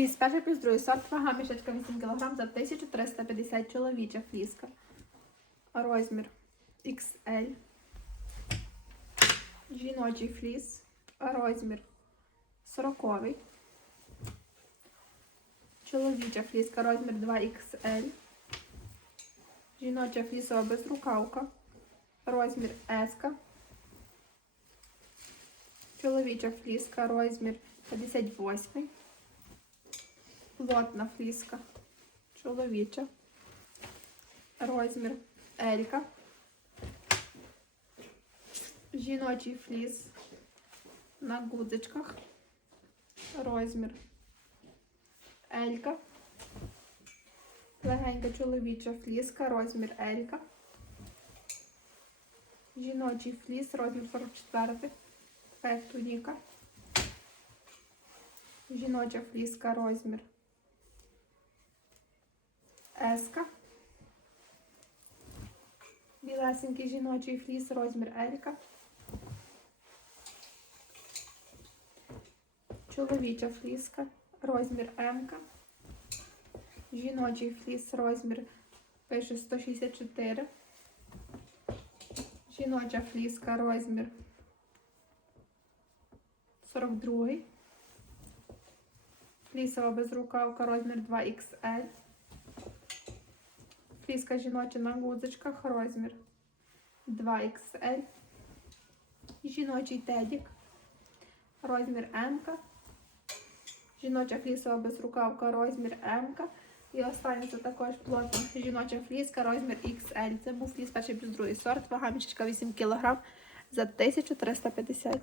Фліс перший плюс другий сорт вага мішечка 8 кг за 1350 чоловіча фліска. Розмір XL. Жіночий фліс. Розмір 40. Чоловіча фліска розмір 2XL. Жіноча флісова безрукавка. Розмір S. Чоловіча фліска розмір 58. Плотна фліска. Чоловіча. Розмір Елька. Жіночий фліс на гудзичках. Розмір Елька. Легенька чоловіча фліска, розмір Елька. Жіночий фліс, розмір 44. Така як. Жіноча фліска, розмір Еска. Білесенький жіночий фліс, розмір Елька. Чоловіча фліска, розмір М. Жіночий фліс, розмір пише 164. Жіноча фліска, розмір 42. Флісова безрукавка, розмір 2XL. Фліска жіноча на гудзичках, розмір 2XL. Жіночий тедік, розмір М. Жіноча флісова безрукавка, розмір М. І останнє це також плотна жіноча фліска, розмір XL. Це був фліс перший плюс другий сорт, вага мішечка 8 кг за 1350.